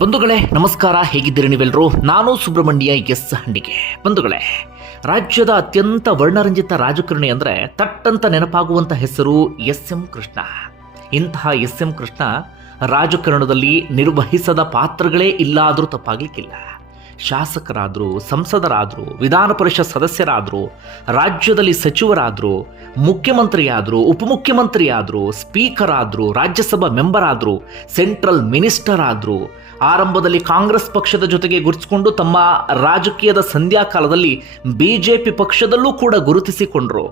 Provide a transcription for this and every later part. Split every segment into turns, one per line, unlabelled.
ಬಂಧುಗಳೇ, ನಮಸ್ಕಾರ. ಹೇಗಿದ್ದೀರಿ ನೀವೆಲ್ಲರೂ ನಾನು ಸುಬ್ರಹ್ಮಣ್ಯ ಎಸ್ ಹಂಡಿಗೆ ಬಂಧುಗಳೇ, ರಾಜ್ಯದ ಅತ್ಯಂತ ವರ್ಣರಂಜಿತ ರಾಜಕಾರಣಿ ಅಂದರೆ ತಟ್ಟಂತ ನೆನಪಾಗುವಂಥ ಹೆಸರು ಎಸ್ ಎಂ ಕೃಷ್ಣ. ಇಂತಹ ಎಸ್ ಎಂ ಕೃಷ್ಣ ರಾಜಕಾರಣದಲ್ಲಿ ನಿರ್ವಹಿಸದ ಪಾತ್ರಗಳೇ ಇಲ್ಲ ಆದರೂ ತಪ್ಪಾಗಲಿಕ್ಕಿಲ್ಲ. ಶಾಸಕರಾದರೂ, ಸಂಸದರಾದರೂ, ವಿಧಾನ ಪರಿಷತ್ ಸದಸ್ಯರಾದರೂ, ರಾಜ್ಯದಲ್ಲಿ ಸಚಿವರಾದರೂ, ಮುಖ್ಯಮಂತ್ರಿಯಾದರೂ, ಉಪಮುಖ್ಯಮಂತ್ರಿಯಾದರೂ, ಸ್ಪೀಕರ್ ಆದರು, ರಾಜ್ಯಸಭಾ ಮೆಂಬರ್ ಆದರು, ಸೆಂಟ್ರಲ್ ಮಿನಿಸ್ಟರ್ ಆದರು ಆರಂಭದಲ್ಲಿ ಕಾಂಗ್ರೆಸ್ ಪಕ್ಷದ ಜೊತೆಗೆ ಗುರುತಿಸಿಕೊಂಡು ತಮ್ಮ ರಾಜಕೀಯದ ಸಂಧ್ಯಾ ಕಾಲದಲ್ಲಿ ಬಿಜೆಪಿ ಪಕ್ಷದಲ್ಲೂ ಕೂಡ ಗುರುತಿಸಿಕೊಂಡರು.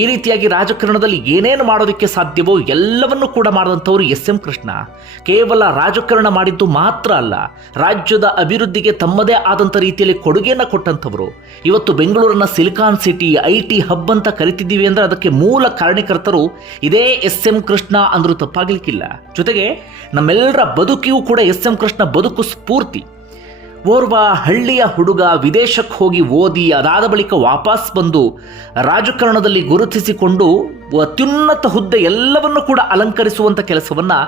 ಈ ರೀತಿಯಾಗಿ ರಾಜಕಾರಣದಲ್ಲಿ ಏನೇನು ಮಾಡೋದಕ್ಕೆ ಸಾಧ್ಯವೋ ಎಲ್ಲವನ್ನೂ ಕೂಡ ಮಾಡಿದಂಥವರು ಎಸ್ ಎಂ ಕೃಷ್ಣ. ಕೇವಲ ರಾಜಕಾರಣ ಮಾಡಿದ್ದು ಮಾತ್ರ ಅಲ್ಲ, ರಾಜ್ಯದ ಅಭಿವೃದ್ಧಿಗೆ ತಮ್ಮದೇ ಆದಂಥ ರೀತಿಯಲ್ಲಿ ಕೊಡುಗೆಯನ್ನು ಕೊಟ್ಟಂಥವರು. ಇವತ್ತು ಬೆಂಗಳೂರನ್ನ silicon city, I T hub ಅಂತ ಕರಿತಿದ್ದೀವಿ ಅಂದರೆ ಅದಕ್ಕೆ ಮೂಲ ಕಾರಣಕರ್ತರು ಇದೇ ಎಸ್ ಎಂ ಕೃಷ್ಣ ಅಂದರೂ ತಪ್ಪಾಗಲಿಕ್ಕಿಲ್ಲ. ಜೊತೆಗೆ ನಮ್ಮೆಲ್ಲರ ಬದುಕಿಯೂ ಕೂಡ ಎಸ್ ಎಂ ಕೃಷ್ಣ ಬದುಕು ಸ್ಫೂರ್ತಿ. ಓರ್ವ ಹಳ್ಳಿಯ ಹುಡುಗ ವಿದೇಶಕ್ಕೆ ಹೋಗಿ ಓದಿ ಅದಾದ ಬಳಿಕ ವಾಪಸ್ ಬಂದು ರಾಜಕಾರಣದಲ್ಲಿ ಗುರುತಿಸಿಕೊಂಡು ಅತ್ಯುನ್ನತ ಹುದ್ದೆ ಎಲ್ಲವನ್ನು ಕೂಡ ಅಲಂಕರಿಸುವಂಥ ಕೆಲಸವನ್ನು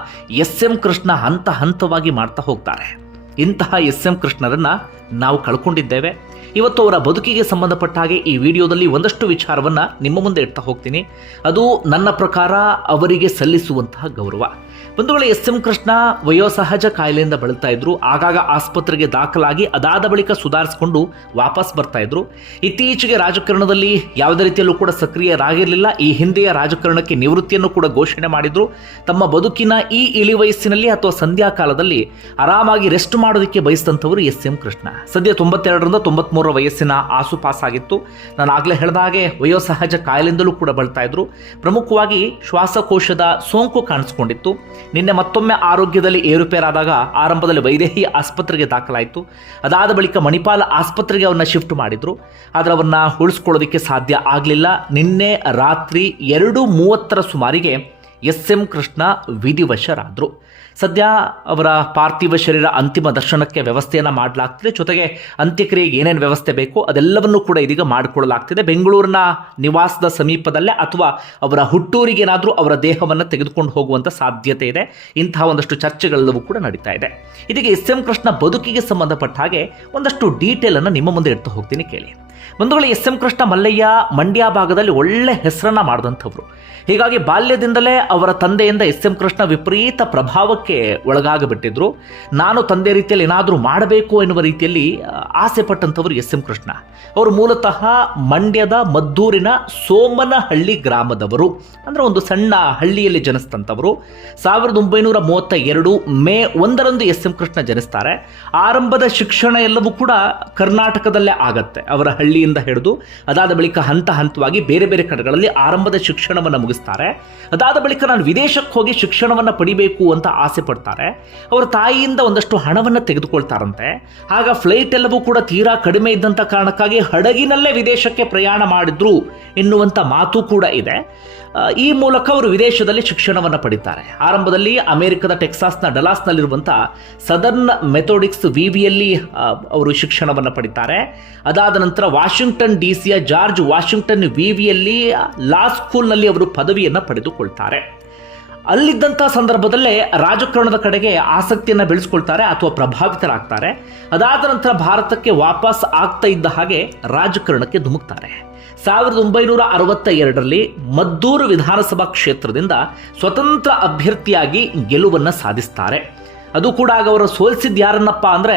ಎಸ್ ಎಂ ಕೃಷ್ಣ ಹಂತ ಹಂತವಾಗಿ ಮಾಡ್ತಾ ಹೋಗ್ತಾರೆ. ಇಂತಹ ಎಸ್ ಎಂ ಕೃಷ್ಣರನ್ನು ನಾವು ಕಳ್ಕೊಂಡಿದ್ದೇವೆ. ಇವತ್ತು ಅವರ ಬದುಕಿಗೆ ಸಂಬಂಧಪಟ್ಟ ಹಾಗೆ ಈ ವಿಡಿಯೋದಲ್ಲಿ ಒಂದಷ್ಟು ವಿಚಾರವನ್ನು ನಿಮ್ಮ ಮುಂದೆ ಇಡ್ತಾ ಹೋಗ್ತೀನಿ. ಅದು ನನ್ನ ಪ್ರಕಾರ ಅವರಿಗೆ ಸಲ್ಲಿಸುವಂತಹ ಗೌರವ. ಬಂಧುಗಳ ಎಸ್ ಎಂ ಕೃಷ್ಣ ವಯೋಸಹಜ ಕಾಯಿಲೆಯಿಂದ ಬಳಲ್ತಾ ಇದ್ರು. ಆಗಾಗ ಆಸ್ಪತ್ರೆಗೆ ದಾಖಲಾಗಿ ಅದಾದ ಬಳಿಕ ಸುಧಾರಿಸಿಕೊಂಡು ವಾಪಸ್ ಬರ್ತಾ ಇದ್ರು. ಇತ್ತೀಚೆಗೆ ರಾಜಕಾರಣದಲ್ಲಿ ಯಾವುದೇ ರೀತಿಯಲ್ಲೂ ಕೂಡ ಸಕ್ರಿಯರಾಗಿರಲಿಲ್ಲ. ಈ ಹಿಂದೆಯ ರಾಜಕಾರಣಕ್ಕೆ ನಿವೃತ್ತಿಯನ್ನು ಕೂಡ ಘೋಷಣೆ ಮಾಡಿದ್ರು. ತಮ್ಮ ಬದುಕಿನ ಈ ಇಳಿ ವಯಸ್ಸಿನಲ್ಲಿ ಅಥವಾ ಸಂಧ್ಯಾ ಕಾಲದಲ್ಲಿ ಆರಾಮಾಗಿ ರೆಸ್ಟ್ ಮಾಡೋದಕ್ಕೆ ಬಯಸಿದಂಥವರು ಎಸ್ ಎಂ ಕೃಷ್ಣ. ಸದ್ಯ ತೊಂಬತ್ತೆರಡರಿಂದ ತೊಂಬತ್ಮೂರರ ವಯಸ್ಸಿನ ಆಸುಪಾಸಾಗಿತ್ತು ನಾನು ಆಗಲೇ ಹೇಳಿದ ಹಾಗೆ ವಯೋಸಹಜ ಕಾಯಿಲೆಯಿಂದಲೂ ಕೂಡ ಬಳಲ್ತಾ ಇದ್ರು. ಪ್ರಮುಖವಾಗಿ ಶ್ವಾಸಕೋಶದ ಸೋಂಕು ಕಾಣಿಸ್ಕೊಂಡಿತ್ತು. ನಿನ್ನೆ ಮತ್ತೊಮ್ಮೆ ಆರೋಗ್ಯದಲ್ಲಿ ಏರುಪೇರಾದಾಗ ಆರಂಭದಲ್ಲಿ ವೈದೇಹಿ ಆಸ್ಪತ್ರೆಗೆ ದಾಖಲಾಯಿತು. ಅದಾದ ಬಳಿಕ ಮಣಿಪಾಲ ಆಸ್ಪತ್ರೆಗೆ ಅವನ್ನ ಶಿಫ್ಟ್ ಮಾಡಿದ್ರು. ಆದರೆ ಅವನ್ನ ಉಳಿಸ್ಕೊಳ್ಳೋದಕ್ಕೆ ಸಾಧ್ಯ ಆಗಲಿಲ್ಲ. ನಿನ್ನೆ ರಾತ್ರಿ ಎರಡು ಮೂವತ್ತರ ಸುಮಾರಿಗೆ ಎಸ್ ಎಂ ಕೃಷ್ಣ ವಿಧಿವಶರಾದರು. ಸದ್ಯ ಅವರ ಪಾರ್ಥಿವ ಶರೀರ ಅಂತಿಮ ದರ್ಶನಕ್ಕೆ ವ್ಯವಸ್ಥೆಯನ್ನು ಮಾಡಲಾಗ್ತಿದೆ. ಜೊತೆಗೆ ಅಂತ್ಯಕ್ರಿಯೆಗೆ ಏನೇನು ವ್ಯವಸ್ಥೆ ಬೇಕೋ ಅದೆಲ್ಲವನ್ನೂ ಕೂಡ ಇದೀಗ ಮಾಡಿಕೊಳ್ಳಲಾಗ್ತಿದೆ. ಬೆಂಗಳೂರಿನ ನಿವಾಸದ ಸಮೀಪದಲ್ಲೇ ಅಥವಾ ಅವರ ಹುಟ್ಟೂರಿಗೇನಾದರೂ ಅವರ ದೇಹವನ್ನು ತೆಗೆದುಕೊಂಡು ಹೋಗುವಂಥ ಸಾಧ್ಯತೆ ಇದೆ. ಇಂತಹ ಒಂದಷ್ಟು ಚರ್ಚೆಗಳೆಲ್ಲವೂ ಕೂಡ ನಡೀತಾ ಇದೆ. ಇದೀಗ ಎಸ್ ಎಂ ಕೃಷ್ಣ ಬದುಕಿಗೆ ಸಂಬಂಧಪಟ್ಟ ಹಾಗೆ ಒಂದಷ್ಟು ಡೀಟೇಲ್ ಅನ್ನು ನಿಮ್ಮ ಮುಂದೆ ಇಡ್ತಾ ಹೋಗ್ತೀನಿ ಕೇಳಿ. ಬಂಧುಗಳು, ಎಸ್ ಎಂ ಕೃಷ್ಣ ಮಲ್ಲಯ್ಯ ಮಂಡ್ಯ ಭಾಗದಲ್ಲಿ ಒಳ್ಳೆ ಹೆಸರನ್ನ ಮಾಡಿದಂಥವ್ರು. ಹೀಗಾಗಿ ಬಾಲ್ಯದಿಂದಲೇ ಅವರ ತಂದೆಯಿಂದ ಎಸ್ ಎಂ ಕೃಷ್ಣ ವಿಪರೀತ ಪ್ರಭಾವಕ್ಕೆ ಒಳಗಾಗಿಬಿಟ್ಟಿದ್ರು. ನಾನು ತಂದೆ ರೀತಿಯಲ್ಲಿ ಏನಾದರೂ ಮಾಡಬೇಕು ಎನ್ನುವ ರೀತಿಯಲ್ಲಿ ಆಸೆ ಪಟ್ಟಂಥವ್ರು ಎಸ್ ಎಂ ಕೃಷ್ಣ. ಅವರು ಮೂಲತಃ ಮಂಡ್ಯದ ಮದ್ದೂರಿನ ಸೋಮನಹಳ್ಳಿ ಗ್ರಾಮದವರು, ಅಂದರೆ ಒಂದು ಸಣ್ಣ ಹಳ್ಳಿಯಲ್ಲಿ ಜನಿಸಿದಂಥವರು. ಸಾವಿರದ ಒಂಬೈನೂರ ಮೂವತ್ತ ಎರಡು ಮೇ ಒಂದರಂದು ಎಸ್ ಎಂ ಕೃಷ್ಣ ಜನಿಸ್ತಾರೆ. ಆರಂಭದ ಶಿಕ್ಷಣ ಎಲ್ಲವೂ ಕೂಡ ಕರ್ನಾಟಕದಲ್ಲೇ ಆಗತ್ತೆ. ಅವರ ಹಳ್ಳಿಯಿಂದ ಹಿಡಿದು, ಅದಾದ ಬಳಿಕ ಹಂತ ಹಂತವಾಗಿ ಬೇರೆ ಬೇರೆ ಕಡೆಗಳಲ್ಲಿ ಆರಂಭದ ಶಿಕ್ಷಣವನ್ನು ಮುಗಿಸ್ತಾರೆ. ಅದಾದ ಬಳಿಕ ನಾನು ವಿದೇಶಕ್ಕೆ ಹೋಗಿ ಶಿಕ್ಷಣವನ್ನು ಪಡಿಬೇಕು ಅಂತ ಆಸೆ ಪಡ್ತಾರೆ ಅವರ ತಾಯಿಯಿಂದ ಒಂದಷ್ಟು ಹಣವನ್ನು ತೆಗೆದುಕೊಳ್ತಾರಂತೆ. ಆಗ ಫ್ಲೈಟ್ ಎಲ್ಲವೂ ಕೂಡ ತೀರಾ ಕಡಿಮೆ ಇದ್ದಂಥ ಕಾರಣಕ್ಕಾಗಿ ಹಡಗಿನಲ್ಲೇ ವಿದೇಶಕ್ಕೆ ಪ್ರಯಾಣ ಮಾಡಿದ್ರು ಎನ್ನುವಂಥ ಮಾತು ಕೂಡ ಇದೆ. ಈ ಮೂಲಕ ಅವರು ವಿದೇಶದಲ್ಲಿ ಶಿಕ್ಷಣವನ್ನು ಪಡಿತಾರೆ. ಆರಂಭದಲ್ಲಿ ಅಮೆರಿಕದ ಟೆಕ್ಸಾಸ್ನ ಡಲಾಸ್ನಲ್ಲಿರುವಂಥ ಸದರ್ನ್ ಮೆಥೋಡಿಕ್ಸ್ ವಿವಿಯಲ್ಲಿ ಅವರು ಶಿಕ್ಷಣವನ್ನು ಪಡಿತಾರೆ. ಅದಾದ ನಂತರ ವಾಷಿಂಗ್ಟನ್ ಡಿ ಸಿಯ ಜಾರ್ಜ್ ವಾಷಿಂಗ್ಟನ್ ವಿವಿಯಲ್ಲಿ ಲಾ ಸ್ಕೂಲ್ನಲ್ಲಿ ಅವರು ಪದವಿಯನ್ನು ಪಡೆದುಕೊಳ್ತಾರೆ. ಅಲ್ಲಿದ್ದಂಥ ಸಂದರ್ಭದಲ್ಲೇ ರಾಜಕಾರಣದ ಕಡೆಗೆ ಆಸಕ್ತಿಯನ್ನು ಬೆಳೆಸ್ಕೊಳ್ತಾರೆ ಅಥವಾ ಪ್ರಭಾವಿತರಾಗ್ತಾರೆ. ಅದಾದ ನಂತರ ಭಾರತಕ್ಕೆ ವಾಪಸ್ ಆಗ್ತಾ ಇದ್ದ ಹಾಗೆ ರಾಜಕಾರಣಕ್ಕೆ ಧುಮುಕ್ತಾರೆ. ಸಾವಿರದ ಒಂಬೈನೂರ ಅರವತ್ತ ಎರಡರಲ್ಲಿ ಮದ್ದೂರು ವಿಧಾನಸಭಾ ಕ್ಷೇತ್ರದಿಂದ ಸ್ವತಂತ್ರ ಅಭ್ಯರ್ಥಿಯಾಗಿ ಗೆಲುವನ್ನು ಸಾಧಿಸ್ತಾರೆ. ಅದು ಕೂಡ ಆಗ ಅವರು ಸೋಲಿಸಿದ್ದು ಯಾರನ್ನಪ್ಪ ಅಂದರೆ,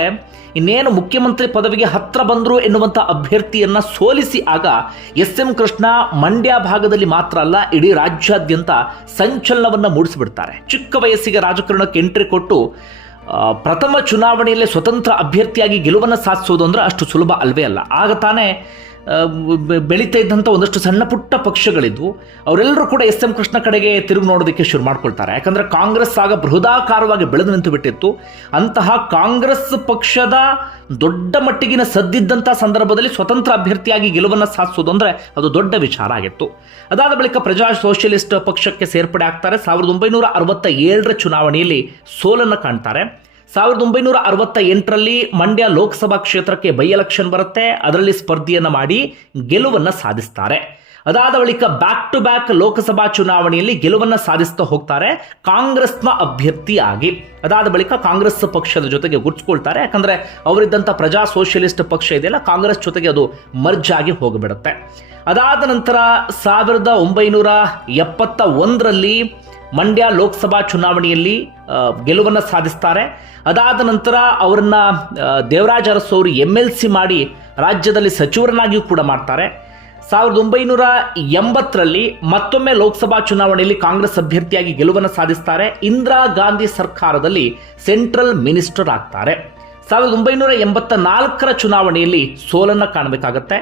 ಇನ್ನೇನು ಮುಖ್ಯಮಂತ್ರಿ ಪದವಿಗೆ ಹತ್ರ ಬಂದರು ಎನ್ನುವಂಥ ಅಭ್ಯರ್ಥಿಯನ್ನು ಸೋಲಿಸಿ ಆಗ ಎಸ್ ಎಂ ಕೃಷ್ಣ ಮಂಡ್ಯ ಭಾಗದಲ್ಲಿ ಮಾತ್ರ ಅಲ್ಲ, ಇಡೀ ರಾಜ್ಯಾದ್ಯಂತ ಸಂಚಲನವನ್ನು ಮೂಡಿಸಿಬಿಡ್ತಾರೆ. ಚಿಕ್ಕ ವಯಸ್ಸಿಗೆ ರಾಜಕಾರಣಕ್ಕೆ ಎಂಟ್ರಿ ಕೊಟ್ಟು ಪ್ರಥಮ ಚುನಾವಣೆಯಲ್ಲಿ ಸ್ವತಂತ್ರ ಅಭ್ಯರ್ಥಿಯಾಗಿ ಗೆಲುವನ್ನು ಸಾಧಿಸೋದು ಅಂದ್ರೆ ಅಷ್ಟು ಸುಲಭ ಅಲ್ವೇ ಅಲ್ಲ. ಆಗ ತಾನೇ ಬೆಳೀತಾ ಇದ್ದಂಥ ಒಂದಷ್ಟು ಸಣ್ಣ ಪುಟ್ಟ ಪಕ್ಷಗಳಿದ್ವು ಅವರೆಲ್ಲರೂ ಕೂಡ ಎಸ್ ಎಂ ಕೃಷ್ಣ ಕಡೆಗೆ ತಿರುಗಿ ನೋಡೋದಕ್ಕೆ ಶುರು ಮಾಡ್ಕೊಳ್ತಾರೆ. ಯಾಕಂದರೆ ಕಾಂಗ್ರೆಸ್ ಆಗ ಬೃಹದಾಕಾರವಾಗಿ ಬೆಳೆದು ನಿಂತು ಬಿಟ್ಟಿತ್ತು. ಅಂತಹ ಕಾಂಗ್ರೆಸ್ ಪಕ್ಷದ ದೊಡ್ಡ ಮಟ್ಟಿಗಿನ ಸದ್ದಿದ್ದಂಥ ಸಂದರ್ಭದಲ್ಲಿ ಸ್ವತಂತ್ರ ಅಭ್ಯರ್ಥಿಯಾಗಿ ಗೆಲುವನ್ನು ಸಾಧಿಸೋದು ಅಂದರೆ ಅದು ದೊಡ್ಡ ವಿಚಾರ ಆಗಿತ್ತು. ಅದಾದ ಬಳಿಕ ಪ್ರಜಾ ಸೋಷಿಯಲಿಸ್ಟ್ ಪಕ್ಷಕ್ಕೆ ಸೇರ್ಪಡೆ ಆಗ್ತಾರೆ. ಸಾವಿರದ ಒಂಬೈನೂರ ಅರವತ್ತ ಏಳರ ಚುನಾವಣೆಯಲ್ಲಿ ಸೋಲನ್ನು ಕಾಣ್ತಾರೆ. ಸಾವಿರದ ಒಂಬೈನೂರ ಅರವತ್ತ ಎಂಟರಲ್ಲಿ ಮಂಡ್ಯ ಲೋಕಸಭಾ ಕ್ಷೇತ್ರಕ್ಕೆ ಬೈ ಎಲೆಕ್ಷನ್ ಬರುತ್ತೆ. ಅದರಲ್ಲಿ ಸ್ಪರ್ಧೆಯನ್ನು ಮಾಡಿ ಗೆಲುವನ್ನು ಸಾಧಿಸ್ತಾರೆ. ಅದಾದ ಬಳಿಕ ಬ್ಯಾಕ್ ಟು ಬ್ಯಾಕ್ ಲೋಕಸಭಾ ಚುನಾವಣೆಯಲ್ಲಿ ಗೆಲುವನ್ನು ಸಾಧಿಸ್ತಾ ಹೋಗ್ತಾರೆ ಕಾಂಗ್ರೆಸ್ನ ಅಭ್ಯರ್ಥಿಯಾಗಿ. ಅದಾದ ಬಳಿಕ ಕಾಂಗ್ರೆಸ್ ಪಕ್ಷದ ಜೊತೆಗೆ ಗುರ್ಚ್ಕೊಳ್ತಾರೆ ಯಾಕಂದರೆ ಅವರಿದ್ದಂಥ ಪ್ರಜಾ ಸೋಷಿಯಲಿಸ್ಟ್ ಪಕ್ಷ ಇದೆಯಲ್ಲ, ಕಾಂಗ್ರೆಸ್ ಜೊತೆಗೆ ಅದು ಮರ್ಜ್ ಆಗಿ ಹೋಗಿಬಿಡುತ್ತೆ. ಅದಾದ ನಂತರ ಸಾವಿರದ ಒಂಬೈನೂರ ಎಪ್ಪತ್ತ ಒಂದರಲ್ಲಿ ಮಂಡ್ಯ ಲೋಕಸಭಾ ಚುನಾವಣೆಯಲ್ಲಿ ಗೆಲುವನ್ನು ಸಾಧಿಸ್ತಾರೆ. ಅದಾದ ನಂತರ ಅವರನ್ನ ದೇವರಾಜ ಅರಸು ಅವರು ಎಂ ಎಲ್ ಸಿ ಮಾಡಿ ರಾಜ್ಯದಲ್ಲಿ ಸಚಿವರನ್ನಾಗಿಯೂ ಕೂಡ ಮಾಡ್ತಾರೆ. ಸಾವಿರದ ಒಂಬೈನೂರ ಎಂಬತ್ತರಲ್ಲಿ ಮತ್ತೊಮ್ಮೆ ಲೋಕಸಭಾ ಚುನಾವಣೆಯಲ್ಲಿ ಕಾಂಗ್ರೆಸ್ ಅಭ್ಯರ್ಥಿಯಾಗಿ ಗೆಲುವನ್ನು ಸಾಧಿಸ್ತಾರೆ. ಇಂದಿರಾ ಗಾಂಧಿ ಸರ್ಕಾರದಲ್ಲಿ ಸೆಂಟ್ರಲ್ ಮಿನಿಸ್ಟರ್ ಆಗ್ತಾರೆ. ಸಾವಿರದ ಒಂಬೈನೂರ ಎಂಬತ್ತ ನಾಲ್ಕರ ಚುನಾವಣೆಯಲ್ಲಿ ಸೋಲನ್ನು ಕಾಣಬೇಕಾಗತ್ತೆ.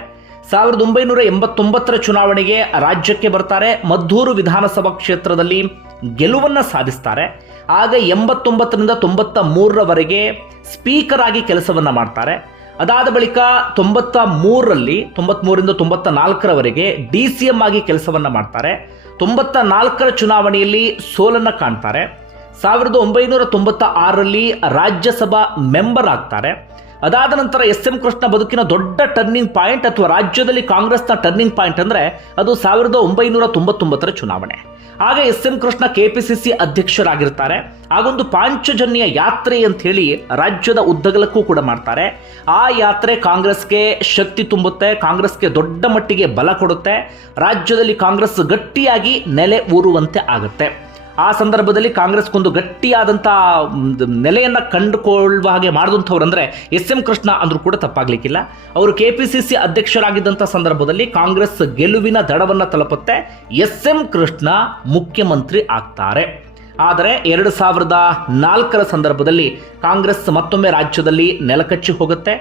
ಸಾವಿರದ ಒಂಬೈನೂರ ಎಂಬತ್ತೊಂಬತ್ತರ ಚುನಾವಣೆಗೆ ರಾಜ್ಯಕ್ಕೆ ಬರ್ತಾರೆ. ಮದ್ದೂರು ವಿಧಾನಸಭಾ ಕ್ಷೇತ್ರದಲ್ಲಿ ಗೆಲುವನ್ನು ಸಾಧಿಸ್ತಾರೆ. ಆಗ ಎಂಬತ್ತೊಂಬತ್ತರಿಂದ ತೊಂಬತ್ತ ಮೂರರವರೆಗೆ ಸ್ಪೀಕರ್ ಆಗಿ ಕೆಲಸವನ್ನು ಮಾಡ್ತಾರೆ. ಅದಾದ ಬಳಿಕ ತೊಂಬತ್ತ ಮೂರರಲ್ಲಿ ತೊಂಬತ್ಮೂರಿಂದ ತೊಂಬತ್ತ ನಾಲ್ಕರವರೆಗೆ ಡಿ ಸಿ ಎಂ ಆಗಿ ಕೆಲಸವನ್ನು ಮಾಡ್ತಾರೆ. ತೊಂಬತ್ತ ನಾಲ್ಕರ ಚುನಾವಣೆಯಲ್ಲಿ ಸೋಲನ್ನು ಕಾಣ್ತಾರೆ. ಸಾವಿರದ ಒಂಬೈನೂರ ತೊಂಬತ್ತ ಆರರಲ್ಲಿ ರಾಜ್ಯಸಭಾ ಮೆಂಬರ್ ಆಗ್ತಾರೆ. ಅದಾದ ನಂತರ ಎಸ್ ಎಂ ಕೃಷ್ಣ ಬದುಕಿನ ದೊಡ್ಡ ಟರ್ನಿಂಗ್ ಪಾಯಿಂಟ್ ಅಥವಾ ರಾಜ್ಯದಲ್ಲಿ ಕಾಂಗ್ರೆಸ್ನ ಟರ್ನಿಂಗ್ ಪಾಯಿಂಟ್ ಅಂದರೆ ಅದು ಸಾವಿರದ ಒಂಬೈನೂರ ತೊಂಬತ್ತೊಂಬತ್ತರ ಚುನಾವಣೆ. ಆಗ ಎಸ್ ಎಂ ಕೃಷ್ಣ ಕೆಪಿಸಿಸಿ ಅಧ್ಯಕ್ಷರಾಗಿರ್ತಾರೆ. ಆಗೊಂದು ಪಾಂಚಜನ್ಯ ಯಾತ್ರೆ ಅಂತ ಹೇಳಿ ರಾಜ್ಯದ ಉದ್ದಗಲಕ್ಕೂ ಕೂಡ ಮಾಡ್ತಾರೆ. ಆ ಯಾತ್ರೆ ಕಾಂಗ್ರೆಸ್ಗೆ ಶಕ್ತಿ ತುಂಬುತ್ತೆ, ಕಾಂಗ್ರೆಸ್ಗೆ ದೊಡ್ಡ ಮಟ್ಟಿಗೆ ಬಲ ಕೊಡುತ್ತೆ. ರಾಜ್ಯದಲ್ಲಿ ಕಾಂಗ್ರೆಸ್ ಗಟ್ಟಿಯಾಗಿ ನೆಲೆ ಊರುವಂತೆ ಆಗುತ್ತೆ. ಆ ಸಂದರ್ಭದಲ್ಲಿ ಕಾಂಗ್ರೆಸ್ಗೊಂದು ಗಟ್ಟಿಯಾದಂಥ ನೆಲೆಯನ್ನು ಕಂಡುಕೊಳ್ಳುವ ಹಾಗೆ ಮಾಡಿದಂಥವ್ರು ಅಂದರೆ ಎಸ್ ಎಂ ಕೃಷ್ಣ ಅಂದರೂ ಕೂಡ ತಪ್ಪಾಗಲಿಕ್ಕಿಲ್ಲ. ಅವರು ಕೆ ಪಿ ಸಿ ಸಿ ಅಧ್ಯಕ್ಷರಾಗಿದ್ದಂಥ ಸಂದರ್ಭದಲ್ಲಿ ಕಾಂಗ್ರೆಸ್ ಗೆಲುವಿನ ದಡವನ್ನು ತಲುಪುತ್ತೆ ಎಸ್ ಎಂ ಕೃಷ್ಣ ಮುಖ್ಯಮಂತ್ರಿ ಆಗ್ತಾರೆ. ಆದರೆ ಎರಡು ಸಾವಿರದ ನಾಲ್ಕರ ಸಂದರ್ಭದಲ್ಲಿ ಕಾಂಗ್ರೆಸ್ ಮತ್ತೊಮ್ಮೆ ರಾಜ್ಯದಲ್ಲಿ ನೆಲಕಚ್ಚಿ ಹೋಗುತ್ತೆ.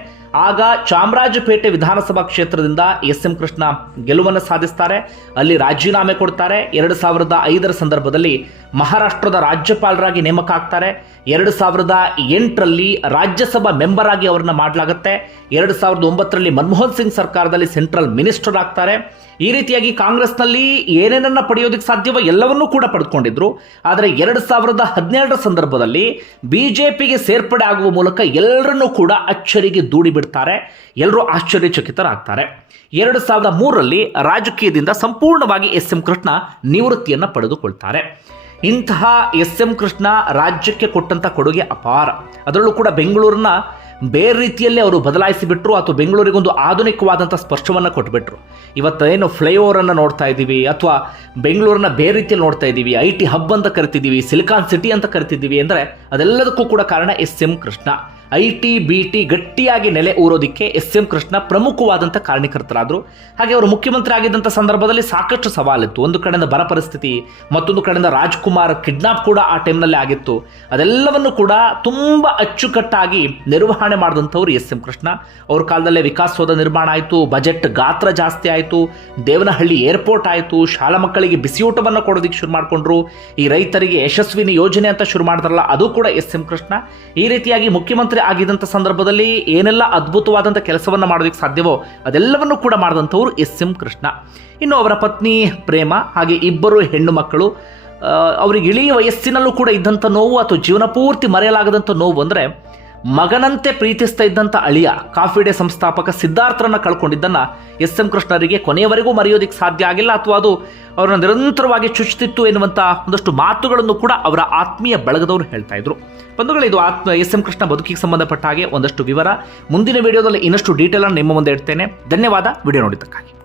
ಆಗ ಚಾಮರಾಜಪೇಟೆ ವಿಧಾನಸಭಾ ಕ್ಷೇತ್ರದಿಂದ ಎಸ್ ಎಂ ಕೃಷ್ಣ ಗೆಲುವನ್ನು ಸಾಧಿಸ್ತಾರೆ. ಅಲ್ಲಿ ರಾಜೀನಾಮೆ ಕೊಡ್ತಾರೆ. ಎರಡು ಸಾವಿರದ ಐದರ ಸಂದರ್ಭದಲ್ಲಿ ಮಹಾರಾಷ್ಟ್ರದ ರಾಜ್ಯಪಾಲರಾಗಿ ನೇಮಕ ಆಗ್ತಾರೆ ಎರಡು ಸಾವಿರದ ಎಂಟರಲ್ಲಿ ರಾಜ್ಯಸಭಾ ಮೆಂಬರ್ ಆಗಿ ಅವರನ್ನು ಮಾಡಲಾಗುತ್ತೆ. ಎರಡು ಸಾವಿರದ ಒಂಬತ್ತರಲ್ಲಿ ಮನಮೋಹನ್ ಸಿಂಗ್ ಸರ್ಕಾರದಲ್ಲಿ ಸೆಂಟ್ರಲ್ ಮಿನಿಸ್ಟರ್ ಆಗ್ತಾರೆ. ಈ ರೀತಿಯಾಗಿ ಕಾಂಗ್ರೆಸ್ನಲ್ಲಿ ಏನೇನನ್ನ ಪಡೆಯೋದಕ್ಕೆ ಸಾಧ್ಯವೋ ಎಲ್ಲವನ್ನೂ ಕೂಡ ಪಡೆದುಕೊಂಡಿದ್ರು ಆದರೆ ಎರಡು ಸಾವಿರದ ಹದಿನೇಳರ ಸಂದರ್ಭದಲ್ಲಿ ಬಿಜೆಪಿಗೆ ಸೇರ್ಪಡೆ ಆಗುವ ಮೂಲಕ ಎಲ್ಲರನ್ನೂ ಕೂಡ ಅಚ್ಚರಿಗೆ ದೂಡಿಬಿಡ್ತಾರೆ ಎಲ್ಲರೂ ಆಶ್ಚರ್ಯಚಕಿತರಾಗ್ತಾರೆ. ಎರಡು ಸಾವಿರದ ಮೂರರಲ್ಲಿ ರಾಜಕೀಯದಿಂದ ಸಂಪೂರ್ಣವಾಗಿ ಎಸ್ ಎಂ ಕೃಷ್ಣ ನಿವೃತ್ತಿಯನ್ನು ಪಡೆದುಕೊಳ್ತಾರೆ. ಇಂತಹ ಎಸ್ ಎಂ ಕೃಷ್ಣ ರಾಜ್ಯಕ್ಕೆ ಕೊಟ್ಟಂತ ಕೊಡುಗೆ ಅಪಾರ. ಅದರಲ್ಲೂ ಕೂಡ ಬೆಂಗಳೂರನ್ನ ಬೇರೆ ರೀತಿಯಲ್ಲಿ ಅವರು ಬದಲಾಯಿಸಿಬಿಟ್ರು ಅಥವಾ ಬೆಂಗಳೂರಿಗೊಂದು ಆಧುನಿಕವಾದಂಥ ಸ್ಪರ್ಶವನ್ನು ಕೊಟ್ಬಿಟ್ರು. ಇವತ್ತೇನು ಫ್ಲೈಓವರನ್ನು ನೋಡ್ತಾ ಇದ್ದೀವಿ ಅಥವಾ ಬೆಂಗಳೂರನ್ನ ಬೇರೆ ರೀತಿಯಲ್ಲಿ ನೋಡ್ತಾ ಇದ್ದೀವಿ, ಐ ಟಿ ಹಬ್ ಅಂತ ಕರಿತಿದ್ದೀವಿ, ಸಿಲಿಕಾನ್ ಸಿಟಿ ಅಂತ ಕರಿತಿದ್ದೀವಿ ಅಂದರೆ ಅದೆಲ್ಲದಕ್ಕೂ ಕೂಡ ಕಾರಣ S M Krishna. I T B T ಗಟ್ಟಿಯಾಗಿ ನೆಲೆ ಊರೋದಕ್ಕೆ ಎಸ್ ಎಂ ಕೃಷ್ಣ ಪ್ರಮುಖವಾದಂಥ ಕಾರಣೀಕರ್ತರಾದರು ಹಾಗೆ ಅವರು ಮುಖ್ಯಮಂತ್ರಿ ಆಗಿದ್ದಂಥ ಸಂದರ್ಭದಲ್ಲಿ ಸಾಕಷ್ಟು ಸವಾಲಿತ್ತು. ಒಂದು ಕಡೆಯಿಂದ ಬರ ಪರಿಸ್ಥಿತಿ, ಮತ್ತೊಂದು ಕಡೆಯಿಂದ ರಾಜ್ಕುಮಾರ್ ಕಿಡ್ನಾಪ್ ಕೂಡ ಆ ಟೈಮ್ನಲ್ಲಿ ಆಗಿತ್ತು. ಅದೆಲ್ಲವನ್ನು ಕೂಡ ತುಂಬ ಅಚ್ಚುಕಟ್ಟಾಗಿ ನಿರ್ವಹಣೆ ಮಾಡಿದಂಥವ್ರು ಎಸ್ ಎಂ ಕೃಷ್ಣ. ಅವ್ರ ಕಾಲದಲ್ಲೇ ವಿಕಾಸಸೌಧ ನಿರ್ಮಾಣ ಆಯಿತು, ಬಜೆಟ್ ಗಾತ್ರ ಜಾಸ್ತಿ ಆಯಿತು, ದೇವನಹಳ್ಳಿ ಏರ್ಪೋರ್ಟ್ ಆಯಿತು, ಶಾಲಾ ಮಕ್ಕಳಿಗೆ ಬಿಸಿಯೂಟವನ್ನು ಕೊಡೋದಕ್ಕೆ ಶುರು ಮಾಡಿಕೊಂಡ್ರು. ಈ ರೈತರಿಗೆ ಯಶಸ್ವಿನಿ ಯೋಜನೆ ಅಂತ ಶುರು ಮಾಡಿದ್ರಲ್ಲ ಅದು ಕೂಡ ಎಸ್ ಎಂ ಕೃಷ್ಣ. ಈ ರೀತಿಯಾಗಿ ಮುಖ್ಯಮಂತ್ರಿ ಆಗಿದ್ದಂಥ ಸಂದರ್ಭದಲ್ಲಿ ಏನೆಲ್ಲ ಅದ್ಭುತವಾದಂಥ ಕೆಲಸವನ್ನು ಮಾಡೋದಕ್ಕೆ ಸಾಧ್ಯವೋ ಅದೆಲ್ಲವನ್ನು ಕೂಡ ಮಾಡಿದಂಥವ್ರು ಎಸ್ ಎಂ ಕೃಷ್ಣ. ಇನ್ನು ಅವರ ಪತ್ನಿ ಪ್ರೇಮ ಹಾಗೆ ಇಬ್ಬರು ಹೆಣ್ಣು ಮಕ್ಕಳು ಅವರಿಗೆ ಇಳಿಯ ವಯಸ್ಸಿನಲ್ಲೂ ಕೂಡ ಇದ್ದಂಥ ನೋವು ಅಥವಾ ಜೀವನ ಪೂರ್ತಿ ಮರೆಯಲಾಗದಂಥ ನೋವು ಅಂದರೆ ಮಗನಂತೆ ಪ್ರೀತಿಸ್ತಾ ಇದ್ದಂಥ ಅಳಿಯ ಕಾಫಿ ಡೇ ಸಂಸ್ಥಾಪಕ ಸಿದ್ಧಾರ್ಥರನ್ನ ಕಳ್ಕೊಂಡಿದ್ದನ್ನ ಎಸ್ ಎಂ ಕೃಷ್ಣರಿಗೆ ಕೊನೆಯವರೆಗೂ ಮರೆಯೋದಿಕ್ಕೆ ಸಾಧ್ಯ ಆಗಿಲ್ಲ ಅಥವಾ ಅದು ಅವರನ್ನು ನಿರಂತರವಾಗಿ ಚುಚ್ಚುತ್ತಿತ್ತು ಎನ್ನುವಂಥ ಒಂದಷ್ಟು ಮಾತುಗಳನ್ನು ಕೂಡ ಅವರ ಆತ್ಮೀಯ ಬಳಗದವರು ಹೇಳ್ತಾ ಇದ್ರು. ಬಂಧುಗಳು, ಇದು ಆತ್ಮ ಎಸ್ ಎಂ ಕೃಷ್ಣ ಬದುಕಿಗೆ ಸಂಬಂಧಪಟ್ಟ ಹಾಗೆ ಒಂದಷ್ಟು ವಿವರ. ಮುಂದಿನ ವಿಡಿಯೋದಲ್ಲಿ ಇನ್ನಷ್ಟು ಡೀಟೇಲ್ ಅನ್ನು ನಿಮ್ಮ ಮುಂದೆ ಇಡ್ತೇನೆ. ಧನ್ಯವಾದ. ವಿಡಿಯೋ ನೋಡಿದ್ದಕ್ಕಾಗಿ.